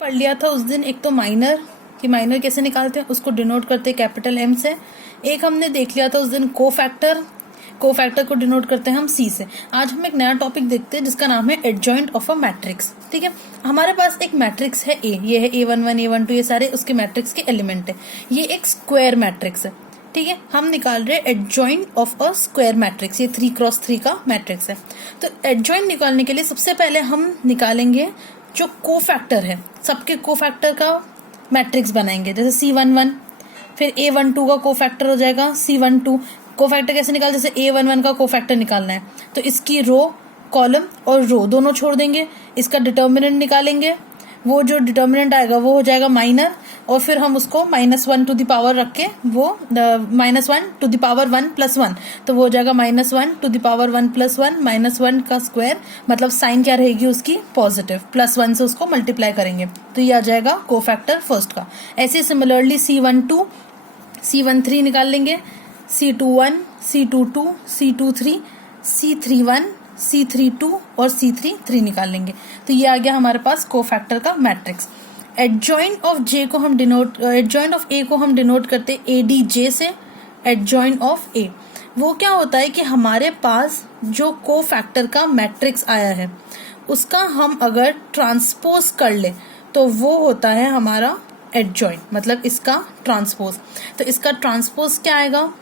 पढ़ लिया था उस दिन। एक तो माइनर कि माइनर कैसे निकालते हैं, उसको डिनोट करते हैं कैपिटल एम से। एक हमने देख लिया था उस दिन कोफैक्टर को डिनोट करते हैं हम सी से। आज हम एक नया टॉपिक देखते हैं जिसका नाम है एडजॉइंट ऑफ अ मैट्रिक्स। ठीक है, हमारे पास एक मैट्रिक्स है ए, ये है A11 A12, ये सारे उसके मैट्रिक्स के एलिमेंट है। ये एक स्क्वायर मैट्रिक्स है। ठीक है, हम निकाल रहे हैं adjoint of a square matrix. ये 3x3 का मैट्रिक्स है। तो एडजॉइंट निकालने के लिए सबसे पहले हम निकालेंगे जो कोफैक्टर है, सबके कोफैक्टर का मैट्रिक्स बनाएंगे। जैसे C11, फिर A12 का कोफैक्टर हो जाएगा C12। कोफैक्टर कैसे निकाल, जैसे A11 का कोफैक्टर निकालना है तो इसकी रो, कॉलम और रो दोनों छोड़ देंगे। इसका डिटर्मिनेंट निकालेंगे, वो जो डिटर्मिनेंट आएगा वो हो जाएगा माइनर, और फिर हम उसको -1 टू द पावर रख के वो -1 टू द पावर 1 + 1, तो वो हो जाएगा -1 टू द पावर 1 + 1, -1 का स्क्वायर, मतलब साइन क्या रहेगी उसकी, पॉजिटिव, +1 से उसको मल्टीप्लाई करेंगे तो ये आ जाएगा कोफैक्टर फर्स्ट का। ऐसे सिमिलरली C12 C13 निकाल लेंगे, C21 C22 C23 C31 C32 और C33 निकाल लेंगे। तो ये आ गया हमारे पास कोफैक्टर का मैट्रिक्स। एडजॉइंट ऑफ A को हम डिनोट करते ADJ से। एडजॉइंट ऑफ A वो क्या होता है कि हमारे पास जो कोफैक्टर का मैट्रिक्स आया है उसका हम अगर ट्रांसपोज कर ले तो वो होता है हमारा एडजॉइंट, मतलब इसका ट्रांसपोज। तो इसका ट्रांसपोज क्या आएगा,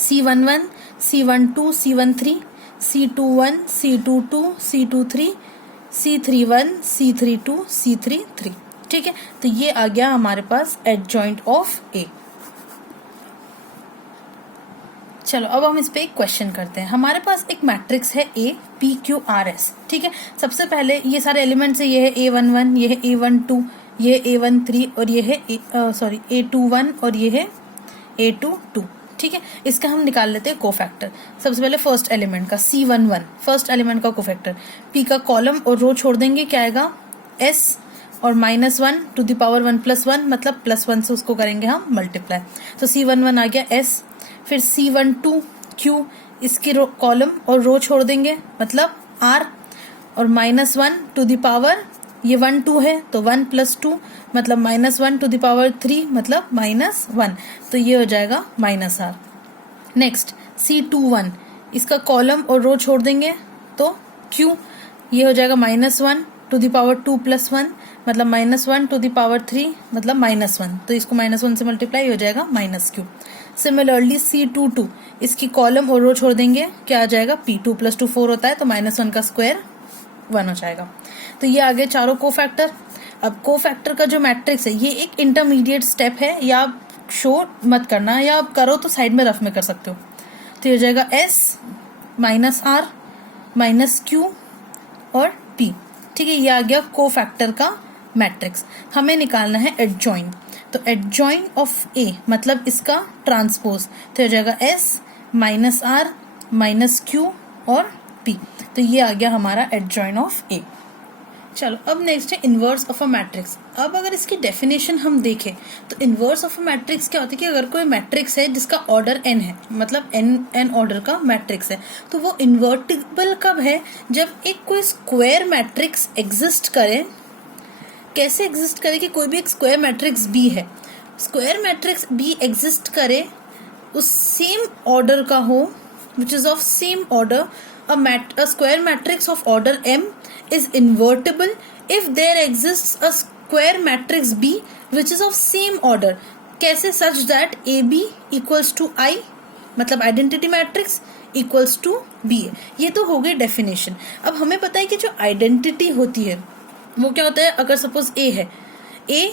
C11 C12 C13 C21 C22 C23 C31 C32 C33। ठीक है, तो ये आ गया हमारे पास एडजॉइंट ऑफ A। चलो अब हम इस पे एक क्वेश्चन करते हैं। हमारे पास एक मैट्रिक्स है A P Q R S। ठीक है, सबसे पहले ये सारे एलिमेंट्स है, ये है A11, ये है A12, ये है A13 और ये है A21 और ये है A22। ठीक है, इसका हम निकाल लेते हैं कोफैक्टर। सबसे पहले फर्स्ट एलिमेंट का C11, फर्स्ट एलिमेंट का कोफैक्टर, P का कॉलम और रो छोड़ देंगे, क्या आएगा S और -1 टू द पावर 1 + 1, मतलब +1 से उसको करेंगे हम मल्टीप्लाई। तो C11 आ गया S। फिर C12 Q, इसकी कॉलम और रो छोड़ देंगे, मतलब R, और -1 टू द पावर, ये 1 2 है तो 1 + 2, मतलब -1 टू द पावर 3, मतलब -1, तो ये हो जाएगा -R। नेक्स्ट C21, इसका कॉलम और रो छोड़ देंगे तो Q, ये हो जाएगा -1 टू द पावर 2 + 1, मतलब -1 टू द पावर 3, मतलब -1, तो इसको -1 से मल्टीप्लाई हो जाएगा -Q। सिमिलरली C22, इसकी कॉलम और रो छोड़ देंगे, क्या आ जाएगा P, 2 + 2 4 होता है तो -1 का स्क्वायर 1 हो जाएगा। तो ये आगे चारों कोफैक्टर। अब कोफैक्टर का जो मैट्रिक्स है ये एक इंटरमीडिएट स्टेप है, या आप शो मत करना, या आप करो तो साइड में रफ में कर सकते हो। तो ये हो जाएगा S -R -Q और P। ठीक है, ये आ गया कोफैक्टर का मैट्रिक्स। हमें निकालना है एडजॉइंट, तो एडजॉइंट ऑफ A मतलब इसका ट्रांसपोज, तो हो जाएगा S -R -Q और P। तो ये आ गया हमारा एडजॉइंट ऑफ A। चलो अब नेक्स्ट है इनवर्स ऑफ अ मैट्रिक्स। अब अगर इसकी डेफिनेशन हम देखें तो इनवर्स ऑफ अ मैट्रिक्स क्या होता है कि अगर कोई मैट्रिक्स है जिसका ऑर्डर n है, मतलब n ऑर्डर का मैट्रिक्स है, तो वो इन्वर्टिबल कब है, जब एक कोई स्क्वायर मैट्रिक्स एग्जिस्ट करे। कैसे एग्जिस्ट करे कि कोई भी एक स्क्वायर मैट्रिक्स B है, स्क्वायर मैट्रिक्स B एग्जिस्ट करे, उस सेम ऑर्डर का हो, which is of same order. A square matrix of order M is invertible if there exists a square matrix B which is of same order. कैसे, such that AB equals to I, मतलब identity matrix equals to B है। ये तो हो गई definition. अब हमें पता है कि जो आइडेंटिटी होती है वो क्या होता है, अगर सपोज A है, A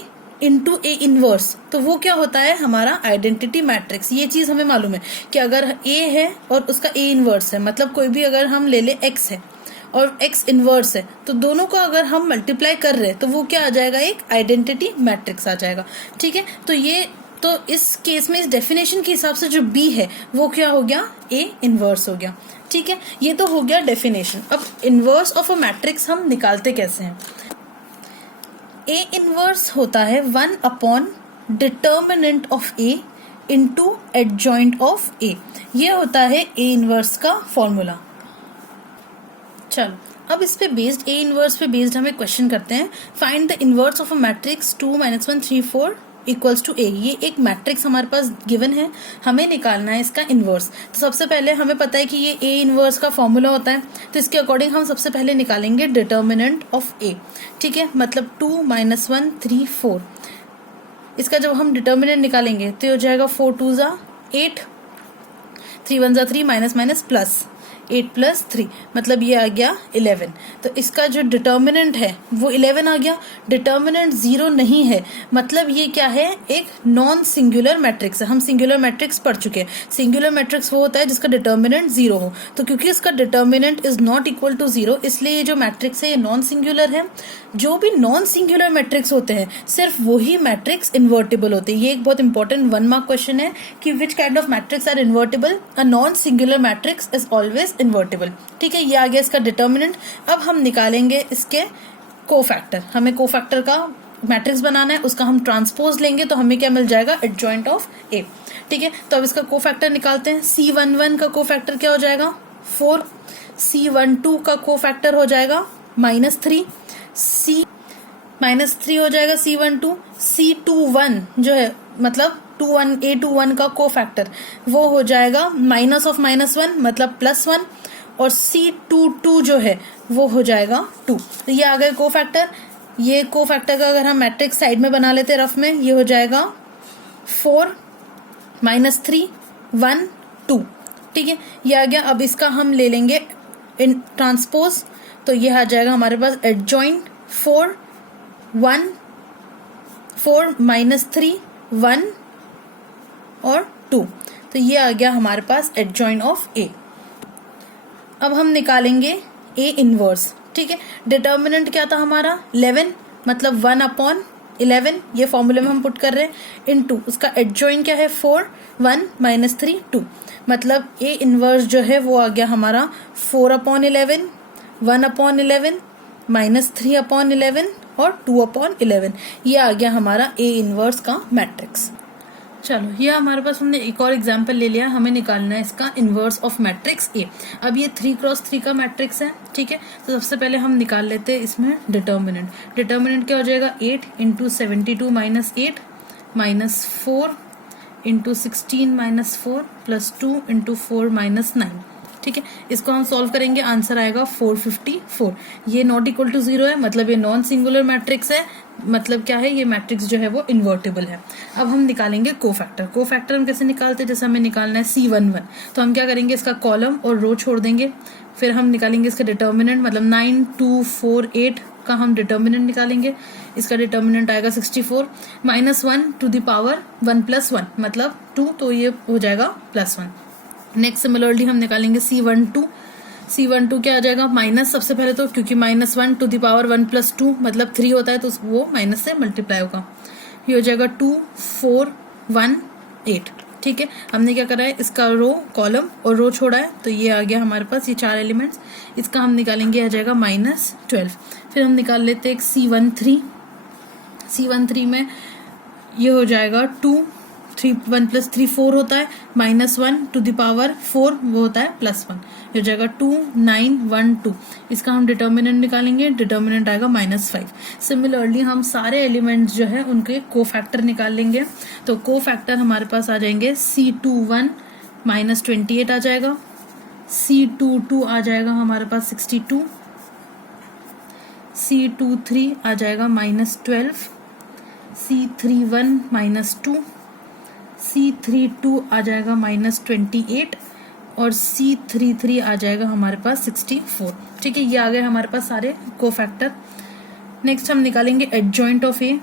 इंटू A इनवर्स, तो वो क्या होता है हमारा आइडेंटिटी मैट्रिक्स। ये चीज हमें मालूम है कि अगर A है और उसका A इनवर्स है, मतलब कोई भी अगर हम ले ले X है और X इनवर्स है, तो दोनों को अगर हम मल्टीप्लाई कर रहे हैं तो वो क्या आ जाएगा, एक आइडेंटिटी मैट्रिक्स आ जाएगा। ठीक है, तो इस केस में इस डेफिनेशन के हिसाब से जो B है वो क्या हो गया, A इनवर्स हो गया। ठीक है, ये तो हो गया डेफिनेशन। अब इनवर्स ऑफ अ मैट्रिक्स हम निकालते कैसे हैं। A इनवर्स होता है 1 upon determinant of A into adjoint of A। ये होता है A इनवर्स का फॉर्मूला। चलो अब इस पे बेस्ड ए इनवर्स पे बेस्ड हम एक क्वेश्चन करते हैं, find the inverse of a matrix 2 -1 3 4 equals to A. ये एक मैट्रिक्स हमारे पास गिवन है, हमें निकालना है इसका इनवर्स। तो सबसे पहले हमें पता है कि ये ए इनवर्स का फॉर्मूला होता है, तो इसके अकॉर्डिंग हम सबसे पहले निकालेंगे डिटर्मिनेंट ऑफ ए। ठीक है, मतलब 2 -1 3 4। इसका जब हम डिटर्मिनेंट निकालेंगे तो ये हो जाएगा 4 2 ज़ा 8, 3 1 ज़ा 3, माइनस माइनस प्लस 8 + 3, मतलब ये आ गया 11। तो इसका जो डिटर्मिनेंट है वो 11 आ गया। डिटर्मिनेंट 0 नहीं है, मतलब ये क्या है, एक नॉन सिंगुलर मैट्रिक्स है। हम सिंगुलर मैट्रिक्स पढ़ चुके हैं, सिंगुलर मैट्रिक्स वो होता है जिसका डिटर्मिनेंट 0 हो। तो क्योंकि इसका determinant is not equal to 0, इसलिए ये जो मैट्रिक्स है ये नॉन सिंगुलर है। जो भी नॉन सिंगुलर मैट्रिक्स होते हैं सिर्फ वही मैट्रिक्स इन्वर्टिबल होते हैं। ये एक बहुत इंपॉर्टेंट 1 मार्क क्वेश्चन है कि which kind of matrix are invertible. A non singular matrix is always invertible. ठीक है, ये आ गया इसका डिटर्मिनेंट। अब हम निकालेंगे इसके कोफैक्टर। हमें कोफैक्टर का मैट्रिक्स बनाना है, उसका हम ट्रांसपोज लेंगे तो हमें क्या मिल जाएगा, एडजॉइंट ऑफ ए। ठीक है, तो अब इसका कोफैक्टर निकालते हैं। C11 का कोफैक्टर क्या हो जाएगा, 4। C12 का कोफैक्टर हो जाएगा -3, -3 हो जाएगा C12। C21 जो है मतलब A21 का कोफैक्टर वो हो जाएगा -1 मतलब +1, और C22 जो है वो हो जाएगा 2। तो ये आ गए कोफैक्टर। ये कोफैक्टर का अगर हम मैट्रिक्स साइड में बना लेते रफ में, ये हो जाएगा 4 -3 1 2। ठीक है, ये आ गया। अब इसका हम ले लेंगे इन ट्रांसपोज, तो ये आ जाएगा हमारे पास एडजॉइंट 4 -3 1 और 2। तो ये आ गया हमारे पास एडजॉइंट ऑफ ए। अब हम निकालेंगे ए इनवर्स। ठीक है, डिटर्मिनेंट क्या था हमारा 11, मतलब 1/11, ये फॉर्मूले में हम पुट कर रहे हैं, इनटू उसका एडजॉइंट क्या है 4 1 -3 2, मतलब ए इनवर्स जो है वो आ गया हमारा 4/11 1/11 -3/11 और 2/11। ये आ गया हमारा ए इनवर्स का मैट्रिक्स। चलो, ये हमारे पास हमने एक और एग्जांपल ले लिया, हमें निकालना है इसका इनवर्स ऑफ मैट्रिक्स ए। अब ये 3x3 का मैट्रिक्स है। ठीक है, तो सबसे पहले हम निकाल लेते हैं इसमें डिटर्मिनेंट। डिटर्मिनेंट क्या हो जाएगा, 8 × 72 - 8 -4 × 16 - 4 +2 × 4 - 9। ठीक है, इसको हम सॉल्व करेंगे, आंसर आएगा 454। ये नॉट इक्वल टू 0 है, मतलब ये नॉन सिंगुलर मैट्रिक्स है, मतलब क्या है, ये मैट्रिक्स जो है वो इन्वर्टिबल है। अब हम निकालेंगे कोफैक्टर। कोफैक्टर हम कैसे निकालते हैं, जैसे हमें निकालना है C11, तो हम क्या करेंगे, इसका कॉलम और रो छोड़ देंगे। फिर हम निकालेंगे इसका डिटर्मिनेंट, मतलब 9 2 4 8 का हम डिटर्मिनेंट निकालेंगे। इसका डिटर्मिनेंट आएगा 64 -1 टू द पावर 1 + 1 मतलब 2, तो ये हो जाएगा +1। नेक्स्ट सिमिलरली हम निकालेंगे C12। C12 क्या आ जाएगा, माइनस सबसे पहले तो, क्योंकि -1 टू द पावर 1 + 2 मतलब 3 होता है, तो वो माइनस से मल्टीप्लाई होगा। ये हो जाएगा 2 4 1 8। ठीक है, हमने क्या करा है, इसका रो कॉलम और रो छोड़ा है, तो ये आ गया हमारे पास ये 4 एलिमेंट्स। इसका हम निकालेंगे, आ जाएगा -12। फिर हम निकाल लेते हैं एक C13। C13 में ये हो जाएगा 2 3 1 + 3 4 होता है, -1 टू द पावर 4 वो होता है +1। ये हो जाएगा 2 9 1 2। इसका हम डिटर्मिनेंट निकालेंगे, डिटर्मिनेंट आएगा -5। सिमिलरली हम सारे एलिमेंट्स जो है उनके कोफैक्टर निकाल लेंगे। तो कोफैक्टर हमारे पास आ जाएंगे, C21 -28 आ जाएगा, C22 आ जाएगा हमारे पास 62, C23 आ जाएगा -12, C31 -2, C32 आ जाएगा -28 और C33 आ जाएगा हमारे पास 64। ठीक है, ये आ गए हमारे पास सारे कोफैक्टर। नेक्स्ट हम निकालेंगे adjoint of A.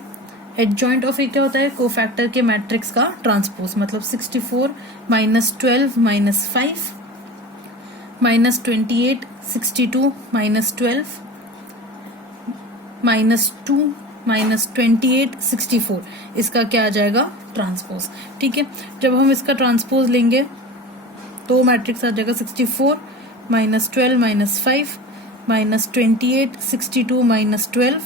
Adjoint of A क्या होता है, कोफैक्टर के मैट्रिक्स का ट्रांसपोज, मतलब 64 -12 -5 -28 62 -12 -2 -28 64। इसका क्या आ जाएगा, ट्रांसपोज। ठीक है, जब हम इसका ट्रांसपोज लेंगे तो मैट्रिक्स आ जाएगा 64 -12 -5 -28 62 -12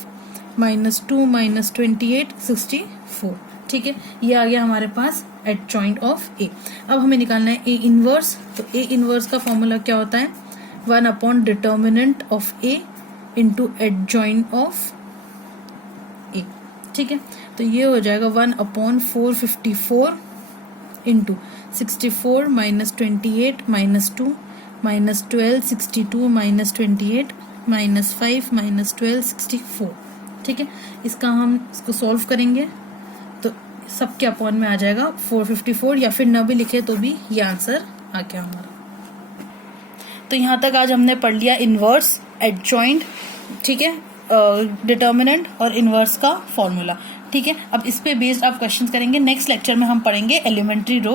-2 -28 64। ठीक है, ये आ गया हमारे पास एडजॉइंट ऑफ ए। अब हमें निकालना है ए इनवर्स। तो ए इनवर्स का फॉर्मूला क्या होता है, one by determinant of A into adjoint of A. ठीक है, तो ये हो जाएगा 1/454 into 64 minus 28 minus 2 minus 12 62 minus 28 minus 5 minus 12 64। ठीक है, इसका हम इसको सॉल्व करेंगे तो सबके अपॉन में आ जाएगा 454, या फिर न भी लिखे तो भी ये आंसर आ गया हमारा। तो यहाँ तक आज हमने पढ़ लिया इनवर्स, एडजॉइंट, ठीक है, डिटर्मिनेंट और इनवर्स का फॉर्मूला। ठीक है, अब इस पे बेस्ड आप क्वेश्चंस करेंगे। नेक्स्ट लेक्चर में हम पढ़ेंगे एलिमेंट्री रो।